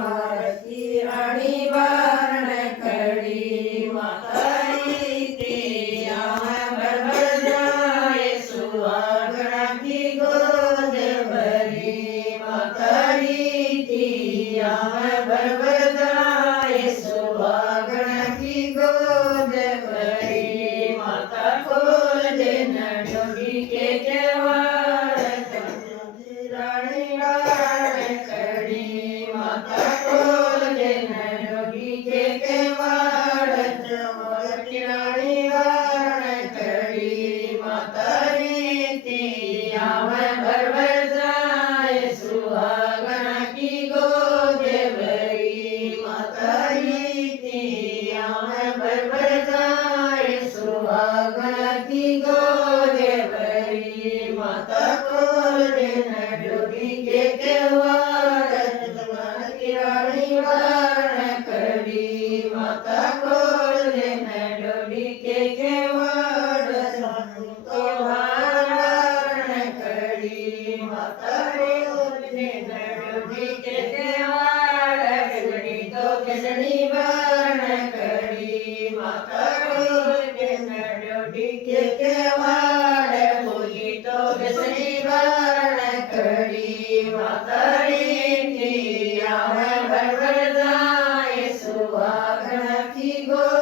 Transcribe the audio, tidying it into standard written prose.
भारती राणी बारण खड़ी मातारी तिया भर जाए सुहागना की गोद भरी मातारी तिया भर जाए सुहागना की गोद भरी माता खोल देना डोरी के केवाड़ रानी बारण खड़ी माता खोल देना डोरी के केवाड़ चमकी रानी बारण खड़ी माता रीतिया भर जाए सुहागना की गोद भरी माता रीतिया भर जाए सुहागना की गोद भरी माता खोल देना डोरी के केवाड़ चमकी रानी बारण खड़ी माता खोल देना डोरी के केवाड़ तो बारण खड़ी माता खोल देना डोरी के केवाड़ बिगड़ी तो किसनी बारण खड़ी माता खोल देना डोरी के केवाड़ बोली तो किसनी बारण खड़ी माता रीतिया भर जाए सुहागना की गोद